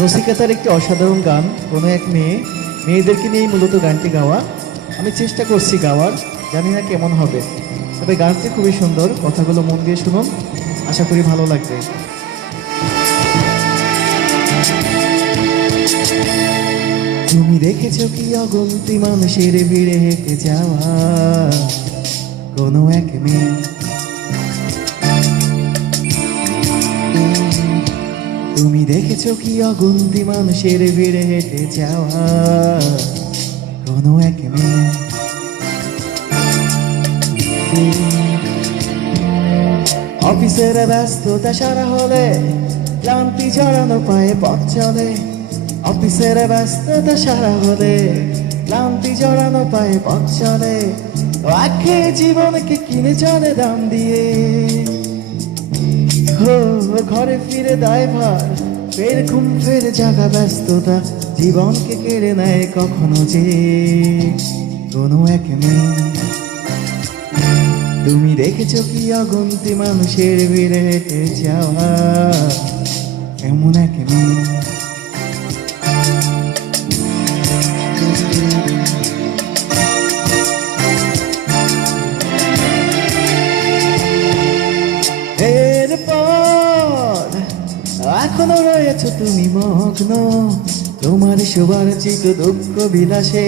নসিকাতার একটি অসাধারণ গান, কোনো এক মেয়ে, মেয়েদেরকে নিয়েই মূলত গানটি গাওয়া। আমি চেষ্টা করছি গাওয়ার, জানি না কেমন হবে। তবে গানটি খুবই সুন্দর, কথাগুলো মন দিয়ে শুনুন। আশা করি ভালো লাগবে। তুমি দেখেছ কি অগন্তি মানুষের ভিড়ে হেঁটে যাওয়া? কোনো এক মেয়ে তুমি দেখেছ কি অগুন্তি মানুষের ভিড়ে হেঁটে যাওয়া? কোনো এক মেয়ে। অফিসের ব্যস্ততা সারা হলে, ক্লান্তি জড়ানো পায়ে পথ চলে। অফিসের ব্যস্ততা সারা হলে, ক্লান্তি জড়ানো পায়ে পথ চলে। আখে জীবনকে কিনে চলে দাম দিয়ে। হো ঘরে ফিরে দায়ভার, ফের ঘুম, ফের জাগা ব্যস্ততা, জীবনকে কেড়ে নেয় কখনো যে কোনো এক মেয়ে। তুমি দেখেছ কি অগন্তি মানুষের ভিড়ে হেঁটে যাওয়া এমন এক এরপর এখনও রয়েছ তুমি মগ্ন। তোমার সবার চিত দুঃখ বিলাসে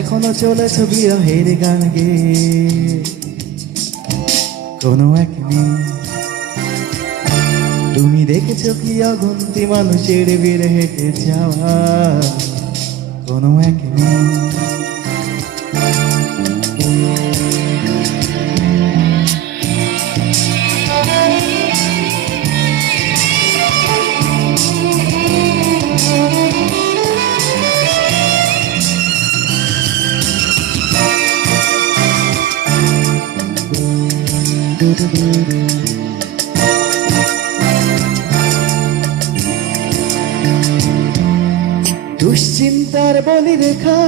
এখনও চলেছ বিরহের গান গে কোনো এক তুমি দেখেছ কি অগন্তি মানুষের ভিড়ে হেঁটে যাওয়া। কোনো এক মেয়ে দুশ্চিন্তার বলি রেখা,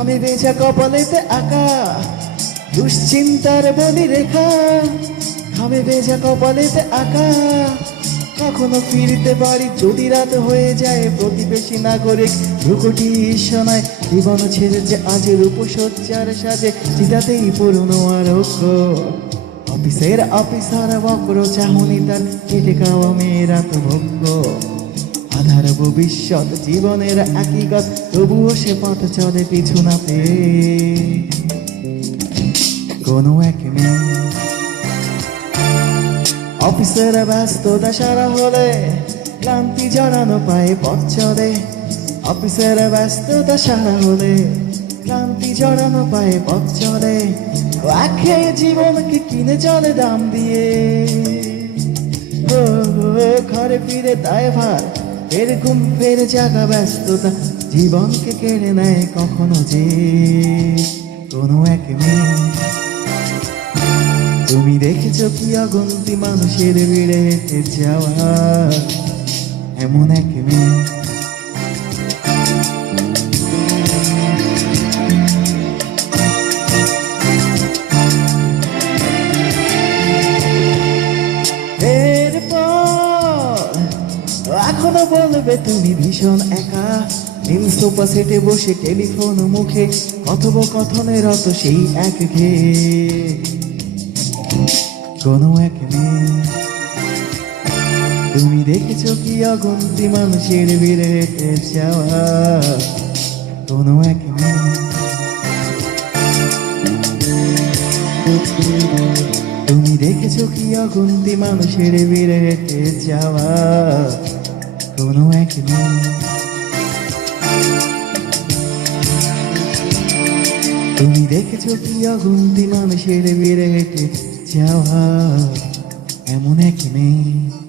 আমি বেজা কপালেতে আঁকা। দুশ্চিন্তার বলি রেখা, আমি বেজা কপালেতে আঁকা। কখনো ফিরতে পারি, যদি রাত হয়ে যায়, প্রতিবেশী নাগরিক ভ্রুকুটি শোনায়। জীবন ছেড়েছে আজের রূপসজ্জার সাজে, চিতাতেই পুরনো আরোগ্য। অফিসের অফিসার বক্র চাহনি তার কেটে খাওয়া মেয়েরা তো আধার ভবিষ্যৎ জীবনের একই গত, তবুও সে পথ চলে পিছু না পেয়ে কোনো এক মেয়ে অফিসের ব্যস্ততা সারা হলে ক্লান্তি জড়ানো পায়ে পথ চলে। অফিসের ব্যস্ততা সারা হলে ক্লান্তি জড়ানো পায়ে পথ চলে। রাখে জীবনকে কিনে চলে দাম দিয়ে। ঘরে ফিরে দায়ভার, ফের ঘুম, ফের জাগা ব্যস্ততা, জীবনকে কেড়ে নেয় কখনো যে কোনো এক মেয়ে। তুমি দেখেছ কি অগন্তি মানুষের হেঁটে যাওয়া এমন এক মেয়ে। বলবে তুমি ভীষণ একা। নীল সোফা সেটে বসে টেলিফোন মুখে, কথোপকথনের অত সেই এক ঘে। কোনো এক মেয়ে। তুমি দেখেছ কি অগন্তি মানুষের হেঁটে যাওয়া? কোনো এক মেয়ে। তুমি দেখেছ কি অগন্তি মানুষের হেঁটে যাওয়া? কোনো এক মেয়ে তুমি দেখেছ কি অগুন্তি মানুষের বেড়ে হেঁটে যাওয়া? এমন এক মেয়ে।